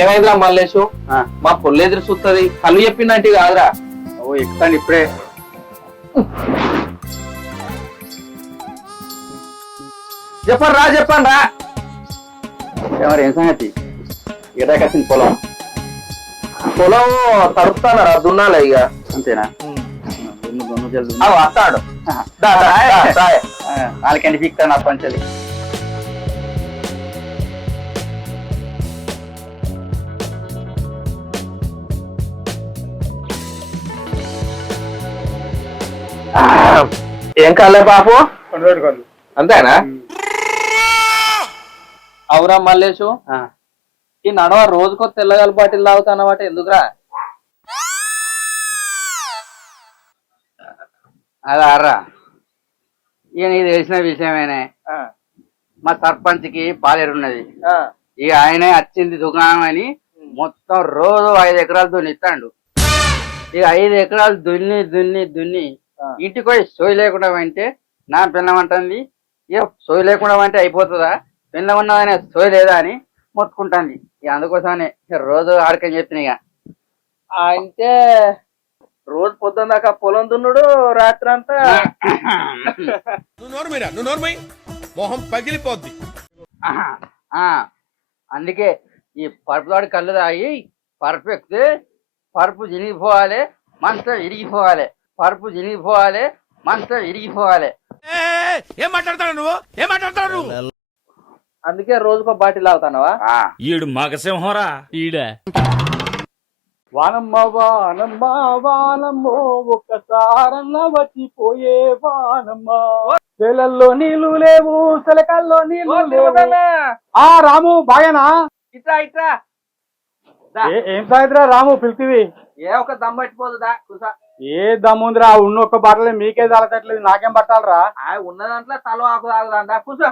ఏమైందిరా మల్లేషు మా పొల్లు ఎదురు చూస్తుంది కళ్ళు చెప్పిందంటే కాదురా. ఓ ఎక్కుతాను ఇప్పుడే. చెప్పండి రా చెప్పండి రా. ఎవరు ఏం సంగతి? ఎడాకొచ్చింది పొలం. పొలం తడుపుతానరా దున్నాలే ఇక. అంతేనా? దున్ను జల్దు వస్తాడు నాలుగంటి పీక్తాను నా పంచది. ఏం కాలే బాపు? కళ్ళు అంతేనా? అవురా మల్లేషు, ఈ నడవ రోజుకో తెల్లగల బాటిల్ తాగుతానమాట ఎందుకురా? అలా అర్రా, ఇక నీకు తెలిసిన విషయమేనే. మా సర్పంచ్కి పాలేరున్నది. ఇక ఆయనే వచ్చింది దుకాణం అని మొత్తం రోజు 5 ఎకరాలు దున్నిస్తాడు. ఇక 5 ఎకరాలు దున్ని దున్ని దున్ని ఇంటికి పోయి సోయి లేకుండా అంటే నా పిల్లమంటుంది. ఇక సోయి లేకుండా అంటే అయిపోతుందా, పిల్ల ఉన్నదనే సోయి లేదా అని మొత్తుకుంటుంది. ఇక అందుకోసమనే రోజు ఆడకని చెప్తున్నా. ఇక అంటే రోజు పొద్దున్న దాకా పొలం దున్నుడు, రాత్రి అంతా మొహం పగిలిపోద్ది. అందుకే ఈ పరుపుదాడి కళ్ళు తాగి పరుపు పరుపు చినిగిపోవాలి, మంచం ఇరిగిపోవాలి. పరుపు చినిగిపోవాలి, మంచం ఇరిగిపోవాలి. ఏం మాట్లాడతాడు నువ్వు? ఏం మాట్లాడతాడు? అందుకే రోజుకో బాటిల్ తాగుతానవా? ఈడు మగసింహరా ఈడ. వానమ్మ వానమ్మ వానమ్మో ఒక్కసారన్న వచ్చిపోయే వానమ్మ. చేలల్లో నీళ్లు లేవు, సెలకల్లో నీళ్లు లేవు. రాము బాగేనా? ఇట్రా ఇట్రా. ఏం సాయిద్రా రాము పిలిచివి? ఏ ఒక దమ్ పట్టిపోతుందా కుసా? ఏ దమ్ముందిరా, ఉన్న ఒక్క బట్టలే మీకే తలకట్లేదు, నాకేం పట్టాలరా? ఉన్న దాంట్లో తల ఆకు తాగుదా కూసా.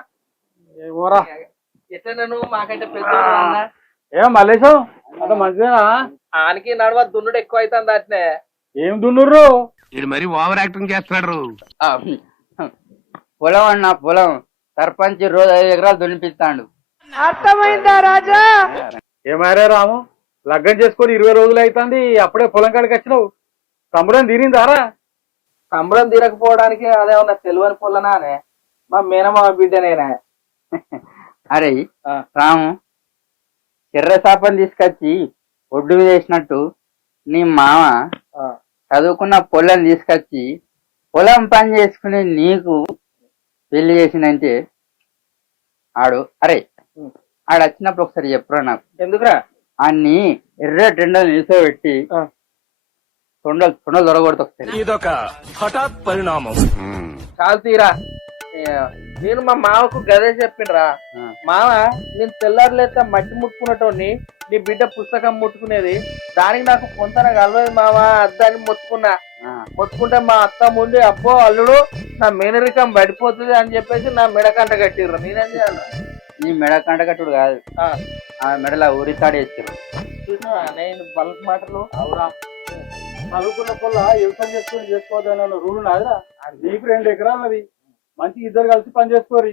ఏమోరా, ఎట్లా నువ్వు మాకంటే పెద్ద ఏం మల్లేశం అంత మంచిదేనా? ఆనికి నడవ దున్నుడు ఎక్కువ అవుతుంది అట్నే. ఏం దున్నుర్రు? ఇది మరి ఓవర్ యాక్టింగ్ చేస్తున్నాడు. పొలం అన్న పొలం సర్పంచ్ రోజు 5 ఎకరాలు దున్నిపిస్తాడు. అర్థమైందా రాజా? ఏమారే రాము, లగ్గం చేసుకొని 20 రోజులు అవుతుంది, అప్పుడే పొలం కాడికి వచ్చినావు. సంబరం తీరిందారా? సంబరం తీరకపోవడానికి అదేమన్నా తెలివని పొలనానే, మా మేనమామ బిడ్డనేనా. అరే రాము, ఎర్ర చేపని తీసుకొచ్చి ఒడ్డు మీద వేసినట్టు నీ మామ చదువుకున్న పొలం తీసుకొచ్చి పొలం పని చేసుకుని నీకు పెళ్లి చేసిందంటే ఆడు వచ్చినప్పుడు ఒకసారి చెప్పురా నాకు. ఎందుకురా? అన్ని ఎర్ర టెండలు నిలిచోబెట్టి తొండలు దొరకబడుతూ ఒకసారి. ఇదొక హఠాత్ పరిణామం. చాలు తీరా. నేను మా మామకు గదే చెప్పిండ్రా. మామ, నేను తెల్లారులేత మట్టి ముట్టుకున్నటోని, నీ బిడ్డ పుస్తకం ముట్టుకునేది, దానికి నాకు పొంతన కలవదు మామ, అద్దాన్ని మొత్తుకుంటే మా అత్త ముందు అబ్బో అల్లుడు నా మేనరికం పడిపోతుంది అని చెప్పేసి నా మెడకంట కట్టిర్రు. నేనేం చేయాలి? నీ మెడ కంట కట్టుడు కాదు, ఆ మెడల ఉరితాడు వేసారు. నేను బల్క్ మాటలు. అవురా, చదువుకున్న పొల్ల వ్యవసాయం చేసుకొని చేసుకోవద్దన్న రూల్ నాదిరా. నీకు 2 ఎకరాలది, మంచి ఇద్దరు కలిసి పని చేసుకోరి.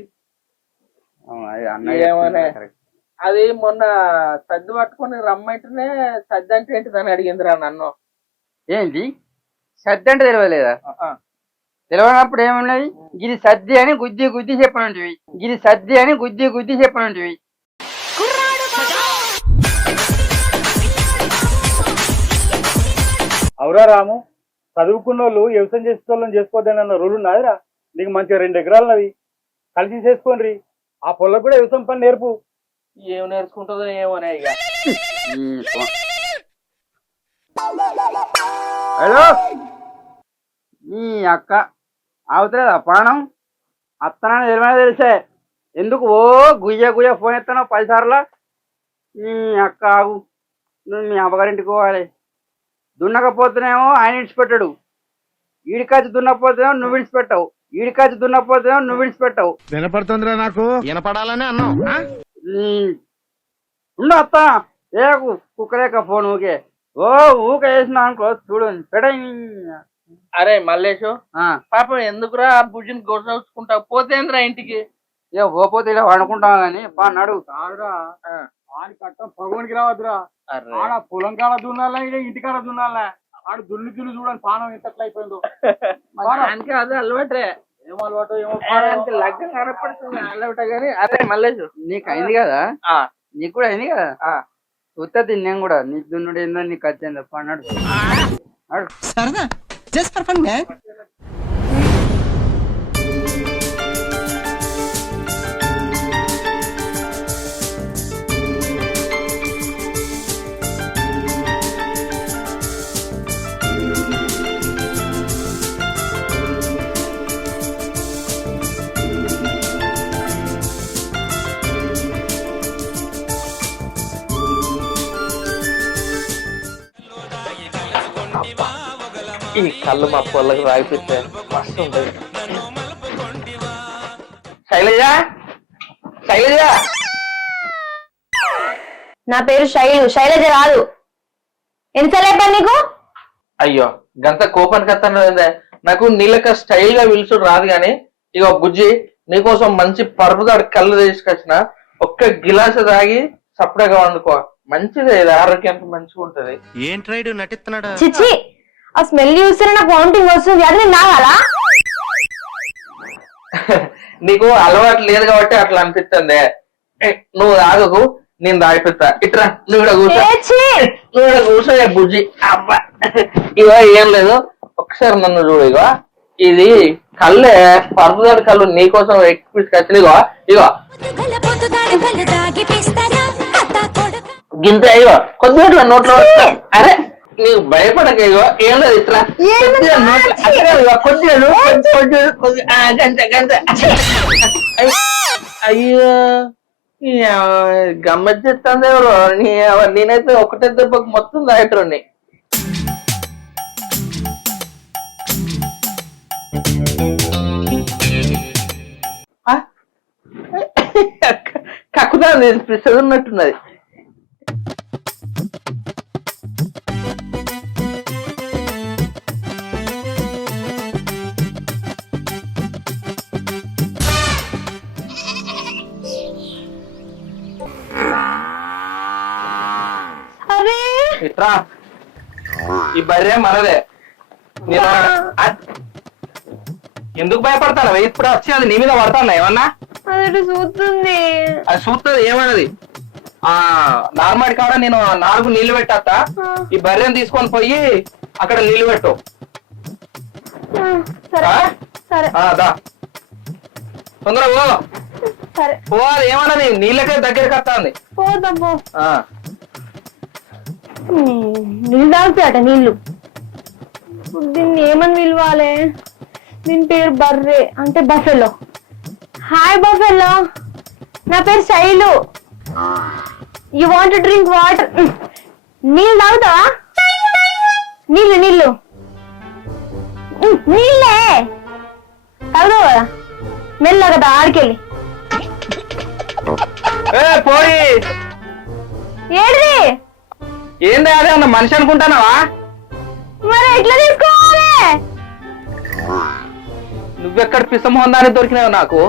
అది మొన్న సర్ది పట్టుకొని రమ్మంటేనే సర్ది అంటే ఏంటిదని అడిగిందిరా నన్ను. ఏంటి సర్ది అంటే తెలియలేదా? తెలియనప్పుడు ఏమున్నది, గిది సర్ది అని గుద్ది చెప్పనుంటివి, గిది సర్ది అని గుద్ది చెప్పనుంటివి. అవురా రాము, చదువుకున్న వాళ్ళు వ్యవసాయం చేసుకోవాలని చేసుకోవద్దన్న రూల్ నాదిరా. నీకు మంచిగా 2 ఎకరాలన్నది, కలిసి చేసుకోండి. ఆ పొలం కూడా వ్యవసాయం పని నేర్పు. ఏం నేర్చుకుంటుందో ఏమోనే ఇక. హలో, నీ అక్క అవుతలేదా ప్రాణం? అత్తనని తెలిసే ఎందుకు ఓ గుయ్య ఫోన్ ఎత్తానో 10 సార్లు. నీ అక్క ఆగు, నువ్వు మీ అమ్మగారింటికి పోవాలి. దున్నకపోతేనేమో ఆయన విడిచిపెట్టాడు, ఈడికాచి దున్నపోతేనేమో నువ్వు విడిచిపెట్టావు, ఈడికాచి దున్నపోతేనేమో నువ్వు విడిచిపెట్టావు. వినపడుతుందిరా నాకు, వినపడాలని అన్నావు. ఉండు అత్త, ఏ కుక్కలేక ఫోన్ ఊకే ఊకే వేసిన అనుకో చూడు పెడ. అరే మల్లేషు, పాపం ఎందుకురా భుజన్ గొడవచ్చుకుంటా పోతేంద్రా ఇంటికి? ఏ పోతే ఇలా వండుకుంటాం కానీ పా నడు. ఆడి కట్టం పగవనికి రావద్దురా. ఆడ పొలం కాడ దున్నాలా ఇక ఇంటి కాడ దున్నాలా? ఆడు దున్ని చూడండి పానం ఎంత అయిపోయిందో. అదే అలవాటే. ఏమో అలవాటు ఏమో లగ్గం కనపడుతుంది అలవాటే కానీ అదే మళ్ళీ నీకు అయింది కదా, నీకు కూడా అయింది కదా. చూస్తుంది నేను కూడా. నీ దున్నుడు ఏందో నీకు వచ్చింది అన్నాడు. సరదా జస్ట్ ఫర్ ఫన్ మ్యాన్. ఈ కళ్ళు మా పొలకు రాగిపిస్తే మస్తు ఉంటుంది. శైలజ, శైలజ. నా పేరు శైలజ కాదు. ఎన్నిసార్లు అయిపోయి నీకు? అయ్యో గంత కోపానికి వస్తాను. నాకు నీళ్ళక స్టైల్ గా పిలుచుడు రాదు గాని ఇగో బుజ్జి నీకోసం మంచి పరుపుదాడు కళ్ళు తీసుకొచ్చిన. ఒక్క గిలాస తాగి సపరేట్గా వండుకో. మంచిది, ఇది ఆరోగ్యానికి మంచిగా ఉంటది. ఏంట్రైడు నటిస్తున్నాడు? చిచ్చి, ఆ స్మెల్ చూస్తే నాకు వామిటింగ్ వస్తుంది. అది నేను తాగాలా? నీకు అలవాటు లేదు కాబట్టి అట్లా అనిపిస్తుంది. నువ్వు తాగకు, నేను తాగిపిస్తా. ఇట్రా, నువ్వు కూడా కూర్చో. నువ్వు కూడా కూర్చో బుజ్జి. అబ్బా ఇగో ఏం లేదు, ఒకసారి నన్ను చూడు. ఇగో ఇది కళ్ళే, పరుపుదాడు కళ్ళు నీకోసం ఎక్కిపించుకొచ్చిన. ఇగో ఇగో గింత ఇగో కొద్దిగా నోట్లో. అరే నీకు భయపడక. ఇగో ఏం లేదు, ఇట్లా కొద్దిగా నోట్లో కొద్దిగా గంట. అయ్యో గమ్మత్ చేస్తాను ఎవరు. నేనైతే ఒకటే దెబ్బకు మొత్తం దాయటండి. కక్కుదా చదువున్నట్టున్నది. ఇట్రా, ఈ బర్రె మనదే. నేను ఎందుకు భయపడతాను? ఇప్పుడు వచ్చి అది నీ మీద పడతాను ఏమన్నా? అది చూస్తుంది. అది చూస్తుంది ఏమన్నది? నార్మల్ కాడ నేను 4 నీళ్లు పెట్టా. ఈ బర్రెని తీసుకొని పోయి అక్కడ నీళ్లు పెట్టు. దా తొందరగా పో. అది ఏమన్నది? నీళ్ళకే దగ్గరికి వస్తుంది. నీళ్ళు తాగుతాయట. నీళ్లు దీన్ని ఏమని పిలవాలి? దీని పేరు బర్రె అంటే బఫెలో. హాయ్ బఫెలో, నా పేరు Shailu. You want to drink water? నీళ్ళు తాగుతావా? నీళ్లు నీళ్లు నీళ్ళే తాగుతావు కదా. మెల్లగా ఆడికెళ్ళి. పోయి ఏడిది? ఏంది అదే అన్న మనిషి అనుకుంటానావా? మరి ఎట్లా తీసుకోవాలి? నువ్వెక్కడ పిసమోహందాన్ని దొరికినావు నాకు?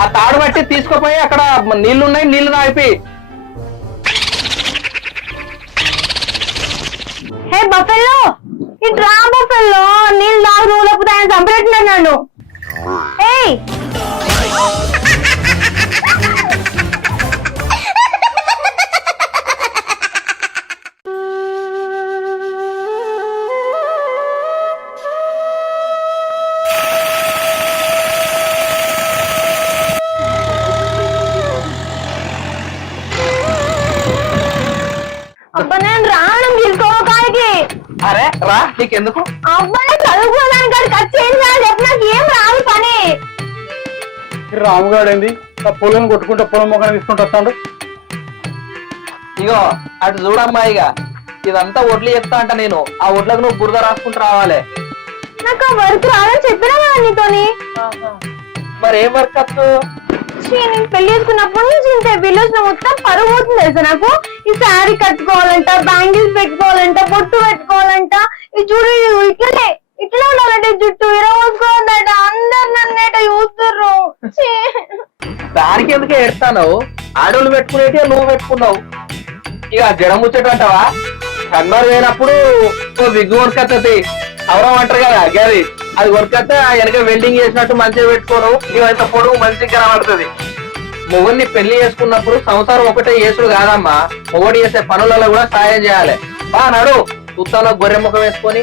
ఆ తాడు బట్టి తీసుకుపోయి అక్కడ నీళ్లున్నాయి, నీళ్లు తాగిపి. హే బఫెల్లో, ఇట్రా బఫెల్లో. నీళ్ళు తాగు, లేకపోతే ఆయన చంపేట్టున్నాడు నన్ను. ఏయ్ అబ్బా, నేను రావడం తీసుకోవడానికి. అరే రా, నీకెందుకు? అబ్బాయి చదువుకోవడానికి ఖర్చు ఏం కాదు. చెప్పు, నాకు ఏం రాదు పని. రాముగాడు ఏంది పొలం కొట్టుకుంటే పొలం మొక్కన తీసుకుంటూ వస్తాడు. ఇగో అటు చూడమ్మా. ఇక ఇదంతా ఒడ్లు చెప్తా అంట. నేను ఆ ఒడ్లకు నువ్వు బురద రాసుకుంటూ రావాలి. నాకు ఆ వర్క్ రాదని చెప్పినా కదా నీతోని. మరి ఏం వర్క్ అత్తు? నేను పెళ్లి చేసుకున్నప్పటి నుంచి ఇంత విలేజ్ లో మొత్తం పరుగు పోతుంది తెలుసా నాకు. ఈ శారీ కట్టుకోవాలంట, బ్యాంగిల్స్ పెట్టుకోవాలంట, బొట్టు పెట్టుకోవాలంట. ఈ చూడు ఇట్లనే ఇట్లా ఉండాలంటే జుట్టు ఇరవోసుకోవాలంట. అందరు నన్ను చూస్తుర్రు. దానికి ఎందుకు ఏడుస్తాను? ఆడోళ్ళు పెట్టుకునేటి నువ్వు పెట్టుకున్నావు. ఇక జడ ముచ్చటంటావా? కన్వర్ పోయినప్పుడు ఓ విగ్గు కొనుకత్తది అవరం అంటారు కదా గది, అది కొనుకత్తే వెనక వెల్డింగ్ చేసినట్టు మంచిగా పెట్టుకోను. ఇవంత పొడుగు మంచిగా కనబడుతుంది. మొగుడిని పెళ్లి చేసుకున్నప్పుడు సంసారం ఒకటే చేసుడు కాదమ్మా, మొగుడు చేసే పనులలో కూడా సాయం చేయాలి. బా నడు చూస్తాను గొర్రె ముఖం వేసుకొని.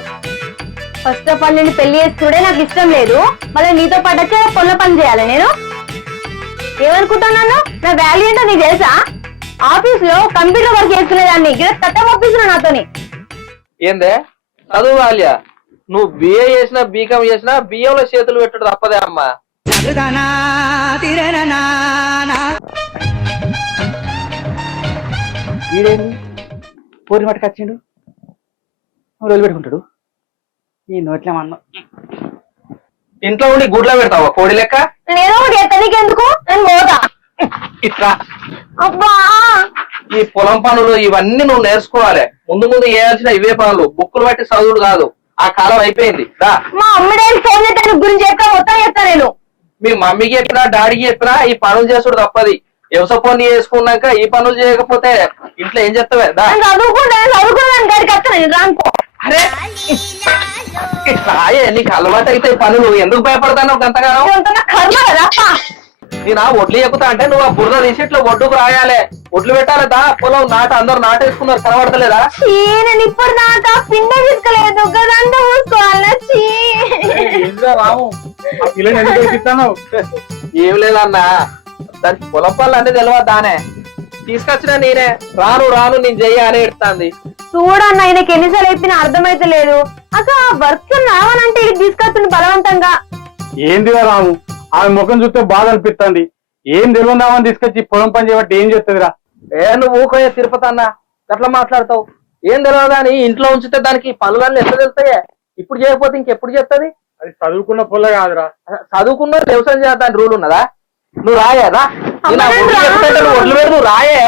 ఫస్ట్ ఆఫ్ ఆల్ నేను పెళ్లి చేసుకుంటే నాకు ఇష్టం లేదు, మళ్ళీ నీతో పాటు వచ్చి పొల్ల పని చేయాలి. నేను ఏమనుకుంటున్నాను, నా వాల్యూ ఏంటో నీకు తెలుసా? ఆఫీస్ లో కంప్యూటర్ వర్క్ చేసుకునేదాన్ని కట్టం ఆఫీసులో నాతోని. ఏందే చదువు వాల్య? నువ్వు బిఏ చేసినా బీకామ్ చేసినా బియ్యంలో చేతులు పెట్టడు తప్పదే అమ్మా. వీడేంది పూరి మట్టుకు వచ్చిండు, రోజులు పెట్టుకుంటాడు. ఈ నోట్లేమన్నా ఇంట్లో ఉండి గుడ్లో పెడతావా కోడి లెక్క? నేను ఒకటి ఎత్త నీకెందుకు, నేను పోతా. ఇట్లా అబ్బా ఈ పొలం పనులు ఇవన్నీ నువ్వు నేర్చుకోవాలి. ముందు ముందు చేయాల్సిన ఇవే పనులు, బుక్కులు బట్టి చదువుడు కాదు. ఆ కాలం అయిపోయింది. రా మా అమ్మడే ఫోన్ చేస్తాను గురించి చెప్తా, మొత్తం చెప్తా నేను. మీ మమ్మీకి చెప్పినా డాడీకి చెప్పినా ఈ పనులు చేసుడు తప్పది. వ్యవసాయ పనులు చేసుకున్నాక ఈ పనులు చేయకపోతే ఇంట్లో ఏం చేస్తావే? చదువుకున్నాను గారికి వస్తాను నేను రానుకో. అరే రాయే, నీకు అలవాటు అయితే పనులు ఎందుకు భయపడతాను గంతగానో? కర్మ కదా అప్ప. నేను ఆ ఒడ్లు ఎక్కుతా అంటే నువ్వు ఆ బుర్ర తీసి ఇట్లా ఒడ్డుకు రాయాలి. ఒడ్లు పెట్టాలి. దా పొలం అందరు నాటేసుకున్నారు, కనబడతలేదా? నేను ఇప్పుడు నాట పిండి తీసుకోలేదు కదంతా చూసుకోవాలి. రాము ఆ పిల్లని ఎందుకు ఎక్కిస్తాను? ఏం లేదన్నా, దానికి పొలం పనులు అన్నీ తెలియదానే. తీసుకొచ్చినా నేనే రాను రాను నేను చెయ్యి అని ఎడుతుంది. చూడన్న ఆయనకి ఎన్నిసార్లు చెప్పినా అర్థమైతే లేదు. అసలు ఆ వర్క్ రావనంటే ఇది తీసుకొస్తుంది బలవంతంగా. ఏందిరా రాము, ఆమె ముఖం చూస్తే బాధ అనిపిస్తుంది. ఏం తెలియదామని తీసుకొచ్చి పొలం పని చేయబట్టి ఏం చేస్తుందిరా? నువ్వు ఊకోయే తిరుపతి అన్న, ఎట్లా మాట్లాడతావు? ఏం తెలియదా అని ఇంట్లో ఉంచితే దానికి పనులన్నీ ఎట్లా తెలుస్తాయే? ఇప్పుడు చేయకపోతే ఇంకెప్పుడు చేస్తుంది? అది చదువుకున్న పొల్ల కాదురా. చదువుకున్న వ్యవసాయం చేద్దాని రూల్ ఉన్నదా? నువ్వు రాయేదా? ఒడ్లు పెడు, నువ్వు రాయే.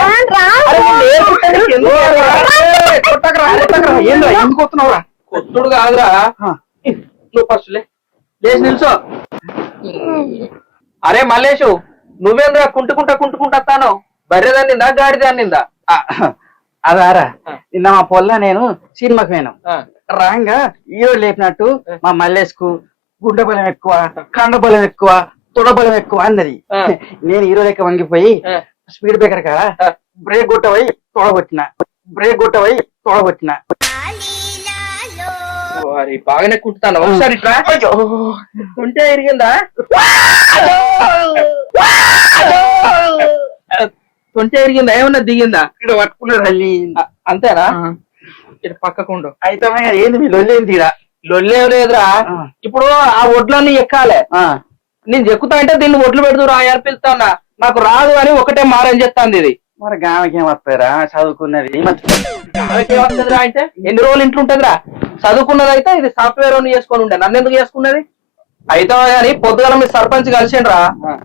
ఎందుకు వస్తున్నావురా? కొట్టుడు కాదురా. నువ్వు ఫస్ట్ లేచి నిల్చో. అరే మల్లేషు, నువ్వేంద్రా కుంటుకుంటా వస్తాను? బర్రె దాన్నిందా గాడి దాన్నిందా? అదారా నిన్న మా పొల్ల నేను సినిమాకి పోయినాం. రాంగా ఈయో లేపినట్టు మా మల్లేసుకు గుండె బలం ఎక్కువ, కండ బలం ఎక్కువ, తొడ బలం ఎక్కువ అన్నది. నేను హీరో లెక్క వంగిపోయి స్పీడ్ బ్రేకర్ కాడ బ్రేక్ కొట్టబోయి తొడగొట్టిన. బాగానే కుంటుతాను. ఒకసారి ఇట్లా ఉంటే ఇరిగిందా? తొంటే ఇరిగిందా? ఏమన్నా దిగిందా? ఇక్కడ పట్టుకున్నాడు అల్లి. అంతేనా? ఇటు పక్కకుండు. అయితే ఏంది మీ లొల్లేం తీరా? లొల్లేం లేదురా. ఇప్పుడు ఆ ఒడ్లన్నీ ఎక్కాలి. నేను ఎక్కుతా అంటే దీన్ని ఒడ్లు పెడుతూ రాయాలి పిలుస్తానా? నాకు రాదు అని ఒకటే మారని చెప్తాంది ఇది. మరి గామెకి ఏమొస్తారా? చదువుకున్నది ఏమవుతుందిరా అంటే ఎన్ని రోజులు ఇంట్లో ఉంటుందిరా? చదువుకున్నది అయితే ఇది సాఫ్ట్వేర్ చేసుకొని ఉండే, నన్ను ఎందుకు చేసుకున్నది? అయితే కానీ పొద్దుగల మీ సర్పంచ్ కలిసిండ్రా,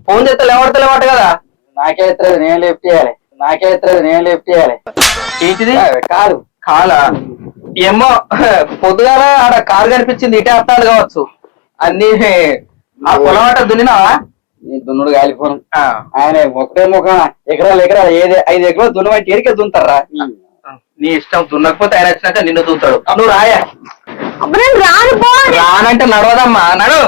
ఫోన్ చేస్తే లేవడతలేవాట కదా. నాకే ఎత్తలేదు, నేను లెఫ్ట్ చేయాలి. ఏంటిది? కారు కాలా? ఏమో పొద్దుగాల ఆడ కారు కనిపించింది, ఇటే వస్తాడు కావచ్చు. అన్ని ఆ పొలవాట దున్నినావా? దున్నుడు కాలిపోను. ఆయన ఒకటే ముఖం ఎకరాలు 5 ఎకరాలు దున్నవాటి ఎరికే దున్నుతారా? నీ ఇష్టం, దున్నకపోతే ఆయన వచ్చినాక నిన్ను దున్నుతాడు. నువ్వు రాయా? రాను రానంటే నడవదమ్మా, నడు.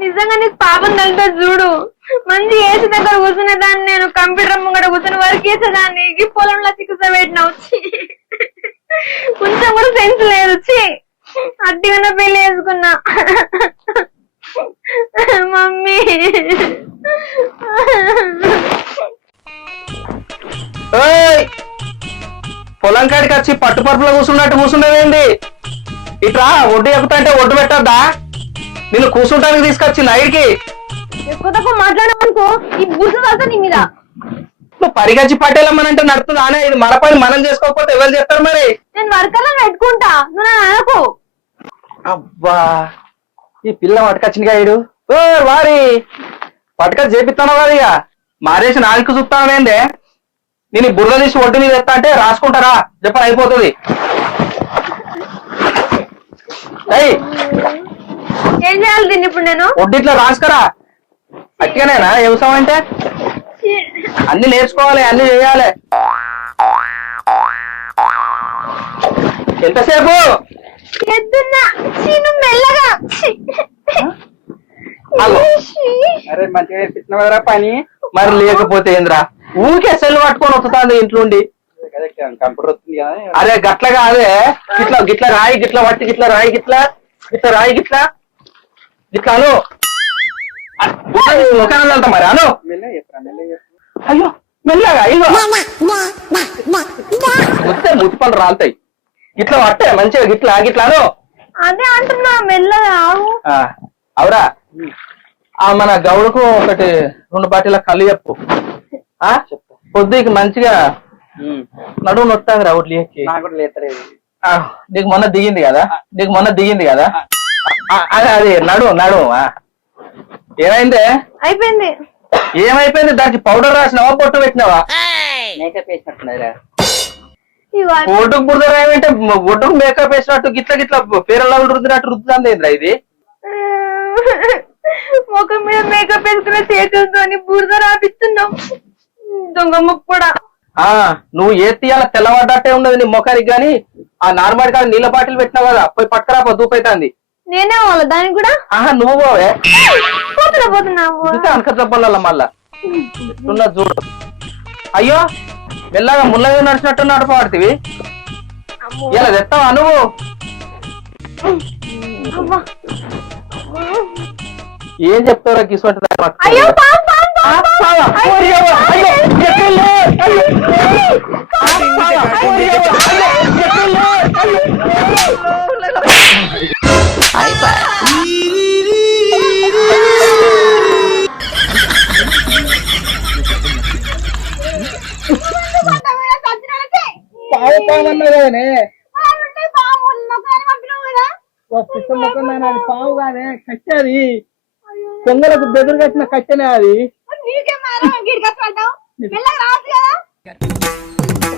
నిజంగా నీకు పాపం కలిపే చూడు. మంచి ఏసీ దగ్గర కూర్చునేదాన్ని, నేను కంప్యూటర్ ముంగట కూర్చుని వర్క్ చేసేదాన్ని. ఈ పొలంలో చికిత్స పెట్టిన వచ్చి కొంచెం కూడా సెన్స్ లేదు. వచ్చి అట్టిగా పెళ్లి వేసుకున్నా. మమ్మీ పొలం కాడికి వచ్చి పట్టుపరుపులో కూర్చున్నవేంది? ఇట్రా ఒడ్డు ఎక్కుతా అంటే ఒడ్డు పెట్టద్దా? నిన్ను కూర్చుంటానికి తీసుకొచ్చింది ఐడికి. ఎక్కువ తక్కువ మాట్లాడమనుకో ఈ బుర్ర వస్తా నీ మీద. నువ్వు పరిగచ్చి పట్టేలమ్మనంటే నడుతుందా? అనే ఇది మన పని మనం చేసుకోకపోతే ఎవరు చేస్తారు మరి? నేను వర్కర్లో పెట్టుకుంటా, నువ్వు నా అనకు. అబ్బా ఈ పిల్ల పట్టుకొచ్చిందిగా ఈడు. వారి పట్టుకొచ్చి చేపిస్తాను కదా. ఇక మారేసి నాలుగు చూస్తామేందే? నేను ఈ బురద తీసి ఒడ్డు మీద ఎత్తా అంటే రాసుకుంటారా చెప్పని అయిపోతుంది. ఏయ్, ఏం చేయాలి దీన్ని ఇప్పుడు నేను? ఒడ్డు ఇట్లా రాసుకరా. అట్టిగానేనా వ్యవసాయం అంటే? అన్ని నేర్చుకోవాలి, అన్ని చేయాలి. ఎంతసేపు? ఎద్దున్నా చీను మెల్లగా. ఆగు. అరే మంచిగా నేర్పించిన కదరా పని. మరి లేకపోతే ఏంద్రా ఊరికే సెల్ పట్టుకొని వస్తుంది ఇంట్లోండి. కంప్యూటర్ వస్తుంది కదా. అరే గట్లగా అదే గిట్లా గిట్లా రాయి గిట్లా పట్టి గిట్లా రాయి గిట్లా గిట్లా రాయి గిట్లా గిట్లా అను ముఖాన్ని వెళ్తా మరి అను. అయ్యో మెల్లగా ఇగో ముత్తే ముత్తిపళ్ళు రాలుతాయి. గిట్లా పట్టే మంచిగా గిట్లా గిట్లా అను. అదే అంటున్నా మెల్లగా. అవురా మన గౌడుకు ఒకటి 2 బాటిల కళ్ళు చెప్పు. పొద్దుకి మంచిగా నడువు నొత్తాంది రా ఒడ్లు ఎక్కి. నాకు కూడా లేతలేదు. నీకు మొన్న దిగింది కదా అది నడువు ఏమైందే? అయిపోయింది. ఏమైపోయింది? దానికి పౌడర్ రాసినావా పొట్టు పెట్టినావా? మేకప్ వేసినట్టున్నదిరా. ఒడ్డుకు బురద రాయమంటే ఒడ్డుకు మేకప్ వేసినట్టు గిట్ల గిట్ల పేరల్లో రుద్దినట్టు రుద్దుతుంది ఏంద్రా ఇది? ముఖం మీద మేకప్ వేసుకున్న చేతులతో బురద రాపిస్తున్నాం. దొంగ ముక్కు కూడా. నువ్వు ఏ తీయాల తెల్లబడ్డట్టే ఉన్నది నీ ముఖానికి గాని ఆ నార్మల్ కాదు నీళ్ళ బాటిల్ పెట్టినావు కదా పోయి పట్టుకరా దూపైతుంది. నేనే వాళ్ళ దానికి కూడా. నువ్వు పోవే పోతున్నావు అనక చెప్పాల మళ్ళా ఉన్నది చూడు. అయ్యో మెల్లగా ముల్లగా నడిచినట్టు నడపబడుతుంది. ఇలా తెస్తావా నువ్వు? ఏం చెప్తారా కిసోటి? అయ్యో పావు కాదే కట్టేది పొంగలకు బెదురు కట్టిన కట్టెనే అది.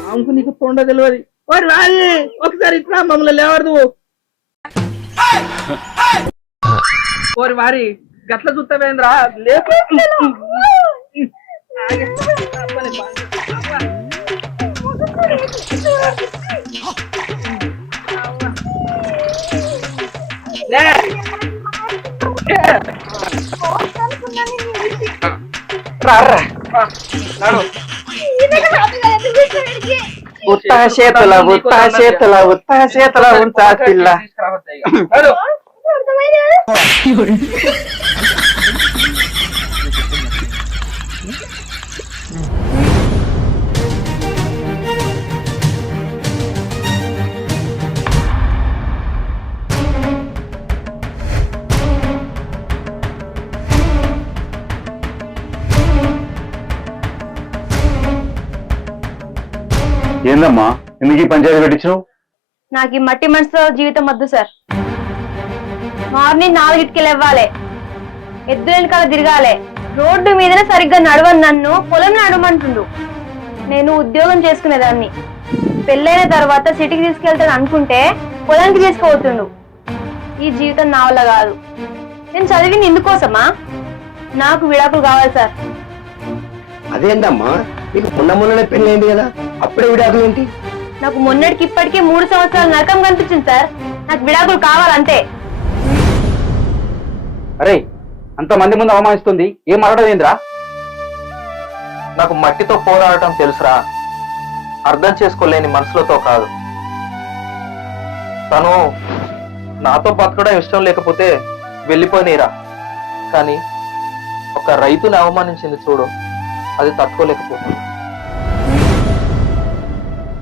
పాముకు నీకు తొండ తెలియదు. రాయి ఒకసారి ఇట్లా మమ్మల్ని లేవడదు. ఓరి వారి గట్ల చూస్తావేంద్రా లేపు. ఉత్తా చేతుల ఉంటా పిల్ల. ఏందమ్మా ఎందుకు ఈ పంచాయతీ పెట్టించు? నాకు ఈ మట్టి మనసుతో జీవితం వద్దు సార్. మార్నింగ్ 4కి లేవ్వాలి, ఎద్దు వెనకాల తిరగాలి, రోడ్డు మీదనే సరిగ్గా నడవని నన్ను పొలం నడవమంటుండు. నేను ఉద్యోగం చేసుకునేదాన్ని. పెళ్ళైన తర్వాత సిటీకి తీసుకెళ్తాను అనుకుంటే పొలానికి తీసుకుపోతుండు. ఈ జీవితం నా వల్ల కాదు. నేను చదివింది ఇందుకోసమా? నాకు విడాకులు కావాలి సార్. అదేందమ్మా నీకు మొన్ననే పెళ్ళైంది కదా, అప్పుడే విడాకులు ఏంటి? నాకు మొన్నటికి ఇప్పటికే 3 సంవత్సరాలు నరకం కనిపించింది సార్. నాకు విడాకులు కావాలంతే. అరే అంతమంది ముందు అవమానిస్తుంది ఏం మాట్లాడేంద్రా? నాకు మట్టితో పోరాడటం తెలుసురా, అర్థం చేసుకోలేని మనసులతో కాదు. తను నాతో బతకడం ఇష్టం లేకపోతే వెళ్ళిపోయినరా, కానీ ఒక రైతుని అవమానించింది చూడు, అది తట్టుకోలేకపోతుంది.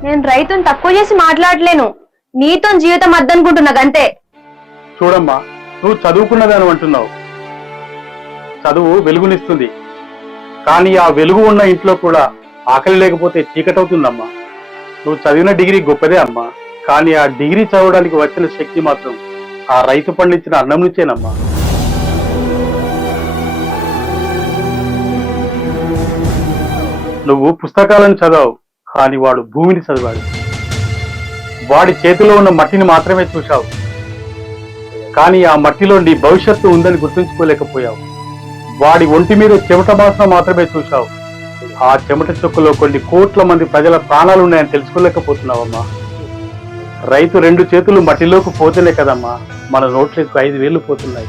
నేను రైతుని తక్కువ చేసి మాట్లాడలేను, నీతో జీవితం అద్దనుకుంటున్నా గంతే. చూడమ్మా నువ్వు చదువుకున్నదని అంటున్నావు. చదువు వెలుగునిస్తుంది, కానీ ఆ వెలుగు ఉన్న ఇంట్లో కూడా ఆకలి లేకపోతే చీకటవుతుందమ్మా. నువ్వు చదివిన డిగ్రీ గొప్పదే అమ్మా, కానీ ఆ డిగ్రీ చదవడానికి వచ్చిన శక్తి మాత్రం ఆ రైతు పండించిన అన్నం నుంచేనమ్మా. నువ్వు పుస్తకాలను చదవవు, కానీ వాడు భూమిని చదివాడు. వాడి చేతిలో ఉన్న మట్టిని మాత్రమే చూశావు, కానీ ఆ మట్టిలో నీ భవిష్యత్తు ఉందని గుర్తుంచుకోలేకపోయావు. వాడి ఒంటి మీద చెమట వాసన మాత్రమే చూశావు, ఆ చెమట చుక్కలో కొన్ని కోట్ల మంది ప్రజల ప్రాణాలు ఉన్నాయని తెలుసుకోలేకపోతున్నావమ్మా. రైతు 2 చేతులు మట్టిలోకి పోతేనే కదమ్మా మన నోట్లకు 5,000 పోతున్నాయి.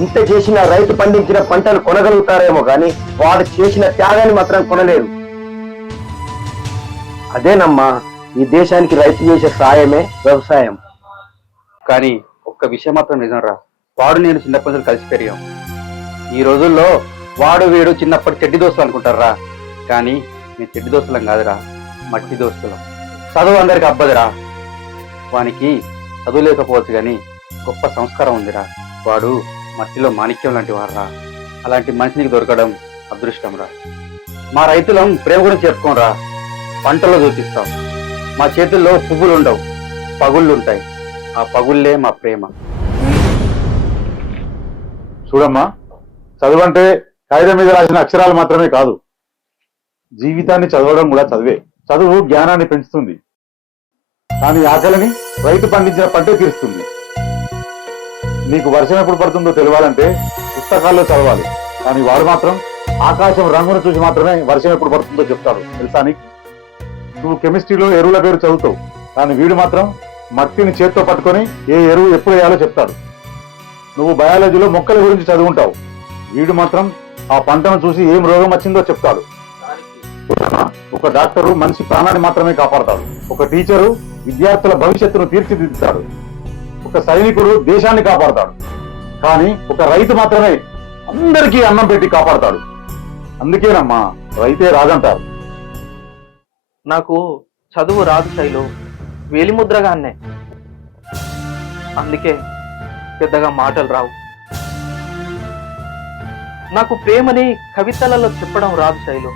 ఎంత చేసినా రైతు పండించిన పంటలు కొనగలుగుతారేమో కానీ వాడు చేసిన త్యాగాన్ని మాత్రం కొనలేరు. అదేనమ్మా ఈ దేశానికి రైతు చేసే సాయమే వ్యవసాయం. కానీ ఒక్క విషయం మాత్రం నిజం రా, వాడు నేను చిన్నప్పటి నుంచి కలిసి పెరిగాం. ఈ రోజుల్లో వాడు వీడు చిన్నప్పటి చెడ్డి దోస్తులు అనుకుంటారా, కానీ మేము చెడ్డి దోస్తులం కాదురా, మట్టి దోస్తులం. చదువు అందరికి అబ్బదురా, వానికి చదువు లేకపోవచ్చు కానీ గొప్ప సంస్కారం ఉందిరా. వాడు మట్టిలో మాణిక్యం లాంటి వాడురా, అలాంటి మనిషికి దొరకడం అదృష్టం రా. మా రైతులం ప్రేమ గురించి చెప్పుకోనరా, పంటలో చూపిస్తాం. మా చేతుల్లో పువ్వులు ఉండవు, పగుళ్ళు ఉంటాయి, ఆ పగుళ్ళే మా ప్రేమ. చూడమ్మా, చదువు అంటే కాగితం మీద రాసిన అక్షరాలు మాత్రమే కాదు, జీవితాన్ని చదవడం కూడా చదివే. చదువు జ్ఞానాన్ని పెంచుతుంది, కానీ ఆకలిని రైతు పండించిన పంటే తీరుస్తుంది. నీకు వర్షం ఎప్పుడు పడుతుందో తెలియాలంటే పుస్తకాల్లో చదవాలి, కానీ వాడు మాత్రం ఆకాశం రంగును చూసి మాత్రమే వర్షం ఎప్పుడు పడుతుందో చెప్తాడు. తెలుసా నీకు? నువ్వు కెమిస్ట్రీలో ఎరువుల పేరు చదువుతావు, కానీ వీడు మాత్రం మట్టిని చేత్తో పట్టుకొని ఏ ఎరువు ఎప్పుడు వేయాలో చెప్తాడు. నువ్వు బయాలజీలో మొక్కల గురించి చదువుంటావు, వీడు మాత్రం ఆ పంటను చూసి ఏం రోగం వచ్చిందో చెప్తాడు. ఒక డాక్టరు మనిషి ప్రాణాన్ని మాత్రమే కాపాడతాడు, ఒక టీచరు విద్యార్థుల భవిష్యత్తును తీర్చిదిద్దుతాడు, ఒక సైనికుడు దేశాన్ని కాపాడతాడు, కానీ ఒక రైతు మాత్రమే అందరికీ అన్నం పెట్టి కాపాడతాడు. అందుకేనమ్మా రైతే రాజంటారు. నాకు చదువు రాదు శైలు, వేలిముద్రగానే, అందుకే పెద్దగా మాటలు రావు. నాకు ప్రేమని కవితలలో చెప్పడం రాదు శైలు,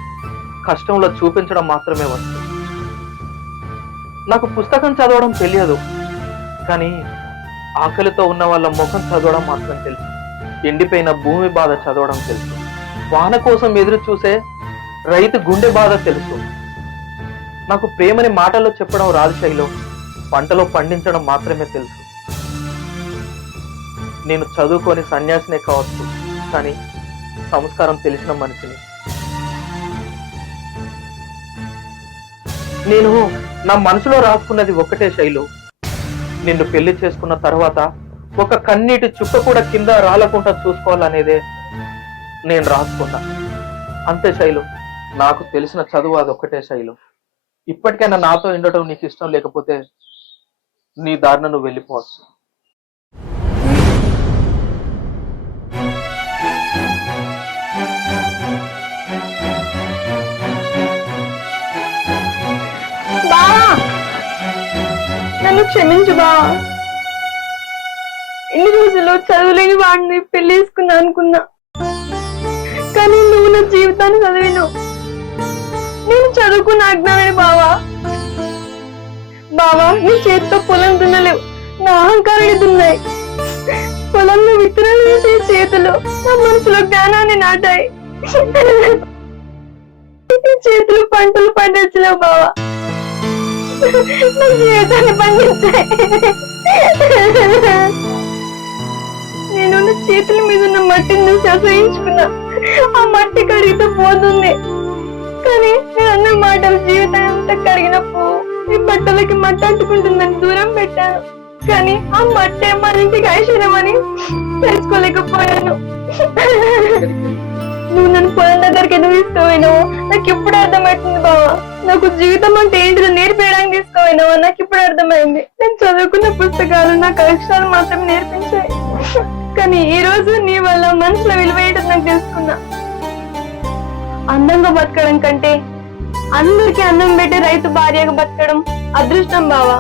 కష్టంలో చూపించడం మాత్రమే వస్తుంది. నాకు పుస్తకం చదవడం తెలియదు, కానీ ఆకలితో ఉన్న వాళ్ళ ముఖం చదవడం మాత్రం తెలుసు. ఎండిపోయిన భూమి బాధ చదవడం తెలుసు. వాన కోసం ఎదురు చూసే రైతు గుండె బాధ తెలుసు. నాకు ప్రేమని మాటల్లో చెప్పడం రాదు శైలు, పంటలో పండించడం మాత్రమే తెలుసు. నేను చదువుకొని సన్యాసినే కావచ్చు, కానీ సంస్కారం తెలిసిన మనిషిని. నేను నా మనసులో రాసుకున్నది ఒక్కటే శైలు, నిన్ను పెళ్లి చేసుకున్న తర్వాత ఒక కన్నీటి చుక్క కూడా కింద రాలకుండా చూసుకోవాలనేదే నేను రాసుకున్నా. అంతే శైలు, నాకు తెలిసిన చదువు అదొక్కటే శైలు. ఇప్పటికైనా నాతో ఉండటం నీకు ఇష్టం లేకపోతే నీ దారిన నువ్వు వెళ్ళిపోవచ్చు. బావా, నన్ను క్షమించు బావా. ఇన్ని రోజులు చదువులేని వాడిని పెళ్లి చేసుకున్నా అనుకున్నా, కానీ నువ్వు నా జీవితాన్ని చదివినావు. నేను చదువుకున్న అజ్ఞానని బావా. బావా, నీ చేతితో పొలం దున్నలేవు, నా అహంకారాన్ని దున్నాయి. పొలంలో విత్తనాలు వేసే చేతులు నా మనసులో జ్ఞానాన్ని నాటాయి. చేతులు పంటలు పండించలేవు బావా, నా జీవితాన్ని పండించాయి. నేను నా చేతుల మీద ఉన్న మట్టిని చూసి అసహించుకున్నా. ఆ మట్టి కడిగితే పోతుంది, కానీ నేను అన్న మాటలు జీవితం అంతా కడిగినప్పుడు ఈ బట్టలకి మట్టి అంటుకుంటుందని దూరం పెట్టాను. కానీ ఆ మట్టే మన ఇంటికి ఐశ్వర్యమని తెలుసుకోలేకపోయాను. నువ్వు నన్ను పొలం దగ్గరికి ఎందుకు తీసుకుపోయినావు నాకు ఇప్పుడు అర్థమవుతుంది బావా. నాకు జీవితం అంటే ఏంటిదో నేర్పించడానికి తీసుకుపోయినావా నాకు ఇప్పుడు అర్థమైంది. నేను చదువుకున్న పుస్తకాలు నాకు అక్షరాలు మాత్రమే నేర్పించాయి, కానీ ఈ రోజు నీ వల్ల మనుషుల విలువ ఏంటో నాకు తెలుసుకున్నా. అందంగా బతకడం కంటే అందరికీ అన్నం పెట్టి రైతు భార్యగా బతకడం అదృష్టం బావా.